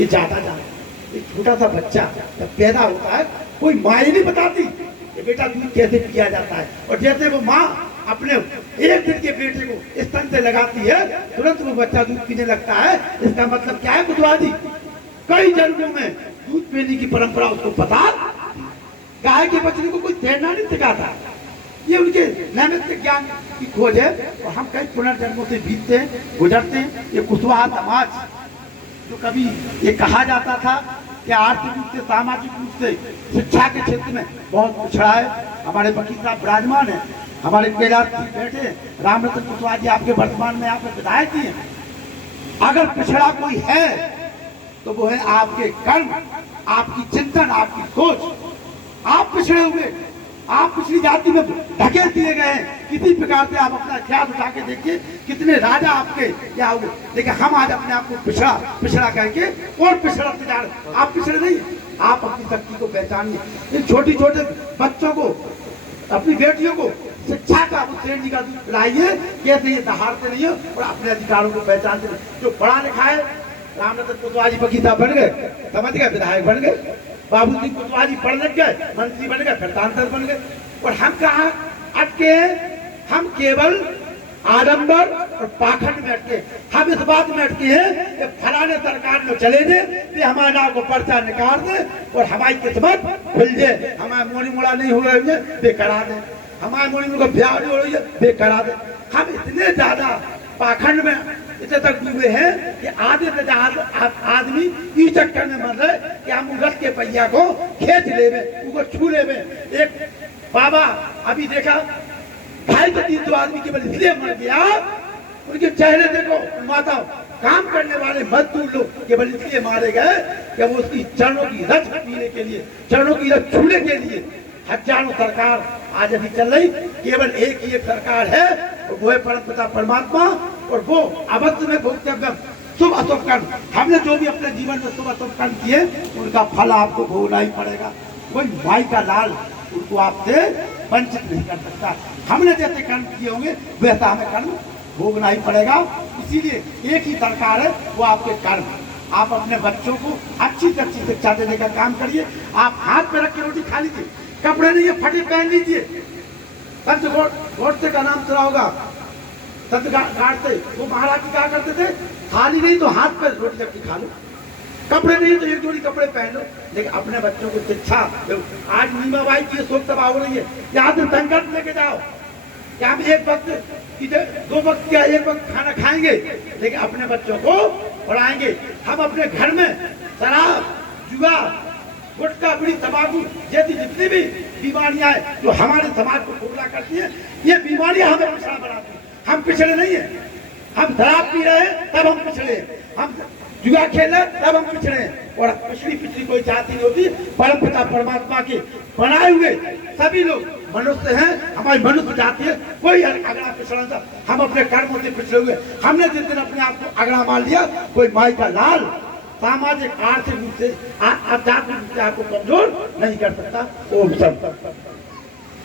ये ज्यादा एक छोटा सा बच्चा जब पैदा होता है कोई माँ ही नहीं बताती कि बेटा दूध कैसे पिया जाता है, और जैसे वो माँ अपने 1 दिन के बेटे को स्तन से लगाती है तुरंत वो बच्चा दूध पीने लगता है। इसका मतलब क्या है बुद्धवादी कई जन्मों में दूध पीने की परंपरा उसको पता। गाय के बछड़े को कोई तैरना नहीं सिखाता, ये उनके नैमित्तिक ज्ञान की खोज है। और हम कई पुनर्जन्मों से बीतते हैं, गुजरते हैं। ये कुशवाहा समाज जो कभी ये कहा जाता था कि आर्थिक रूप से, सामाजिक रूप से, शिक्षा के क्षेत्र में बहुत पिछड़ा है। हमारे वकील साहब विराजमान है, हमारे कैलाश जी बैठे, रामरतन कुशवाहा जी आपके वर्तमान में यहाँ पे विधायक ही हैं। अगर पिछड़ा कोई है तो वो है आपके कर्म, आपकी चिंतन, आपकी सोच। आप पिछड़े हुए, आप पिछली जाति में ढकेल दिए गए हैं। किसी प्रकार से आप अपना ख्याल उठा के देखिए कितने राजा आपके क्या हुए, लेकिन हम आज अपने आप को पिछड़ा पिछड़ा कहेंगे और पिछड़ा जा रहे। आप पिछड़े नहीं, आप अपनी शक्ति को पहचानिए। इन छोटी छोटे बच्चों को, अपनी बेटियों को शिक्षा का श्रेणी का लाइए, कैसे ये दहाड़ते नहीं हो और अपने अधिकारों को पहचानते नहीं। जो पढ़ा लिखा है, रामरतन कुशवाहा जी वकील बन गए, समझ गए, विधायक बन गए, बाबू सिंह कुशवाहा जी पढ़ लिख गए, मंत्री बन गए, फिर सांसद बन गए। और हम कहा अटके, हम केवल आडंबर और पाखंड में अटके। हम इस बात में अटके हैं कि फलाने सरकार में चले जाए, हमारे नाम को पर्चा निकाल दे और हमारी किस्मत खुल जाए। हमारे मोड़ी मुड़ा नहीं हो रही है, वे करा दे। हमारे मोड़ी मुड़ा ब्याह नहीं हो रही है, वे करा दे। हम इतने ज्यादा पाखंड में इतने तक डूबे हैं कि आधे से ज्यादा आदमी इस चक्कर में मर रहे कि हम रथ के पहिया को खींच लेवे, उसको छू लेवे। एक बाबा अभी देखा 250-300 आदमी केवल इसलिए मर गया, उनके चेहरे देखो, माता काम करने वाले मजदूर लोग केवल इसलिए मारे गए कि वो उसकी चरणों की रस पीने के लिए, चरणों की रस छूने के लिए हजारों सरकार आज अभी चल रही। केवल एक ही एक सरकार है, वो है परमपिता परमात्मा, और वो अवश्य में भोक्तव्य शुभ अशुभ कर्म। हमने जो भी अपने जीवन में शुभ अशुभ कर्म किए उनका फल आपको भोगना ही पड़ेगा। कोई माई का लाल उनको आपसे वंचित नहीं कर सकता। हमने जैसे कर्म किए होंगे वैसा हमें कर्म भोगना ही पड़ेगा। इसीलिए एक ही सरकार है, वो आपके कर्म। आप अपने बच्चों को अच्छी से अच्छी शिक्षा देने का काम करिए। आप हाथ में रख के रोटी खा लीजिए, कपड़े नहीं फटे पहन लीजिए। संत गोडसे का नाम सुना होगा, संत गाड़ते, वो महाराज जी क्या करते थे, थाली नहीं तो हाथ पे रोटी रख के खा लो, कपड़े नहीं तो एक जोड़ी कपड़े पहन लो। लेकिन अपने बच्चों को शिक्षा, आज मीमा बाई की शोक तबाह हो रही है, यहाँ से संकल्प लेके जाओ कि हम एक वक्त 2 वक्त या 1 वक्त खाना खाएंगे, लेकिन अपने बच्चों को पढ़ाएंगे। हम अपने घर में शराब, जुआ, गुटखा, बीड़ी, तंबाकू जैसी जितनी भी बीमारियां हैं जो हमारे समाज को खोखला करती है, ये बीमारियां हमें पिछड़ा बनाती है। हम पिछड़े नहीं है, हम शराब पी रहे हैं तब हम पिछड़े हैं, हम जुआ खेल रहे तब हम पिछड़े हैं। और पिछड़ी कोई जाति नहीं होती, परमपिता परमात्मा के बनाए हुए सभी लोग मनुष्य हैं। हमारी मनुष्य जाति है, कोई अगड़ा पिछड़ा था, हम अपने कर्मों से पिछड़े हुए। हमने जिस दिन अपने आप को अगड़ा मान लिया, कोई माई का लाल सामाजिक आर्थिक रूप से, आध्यात्मिक रूप से आपको कमजोर नहीं कर सकता। ओम सब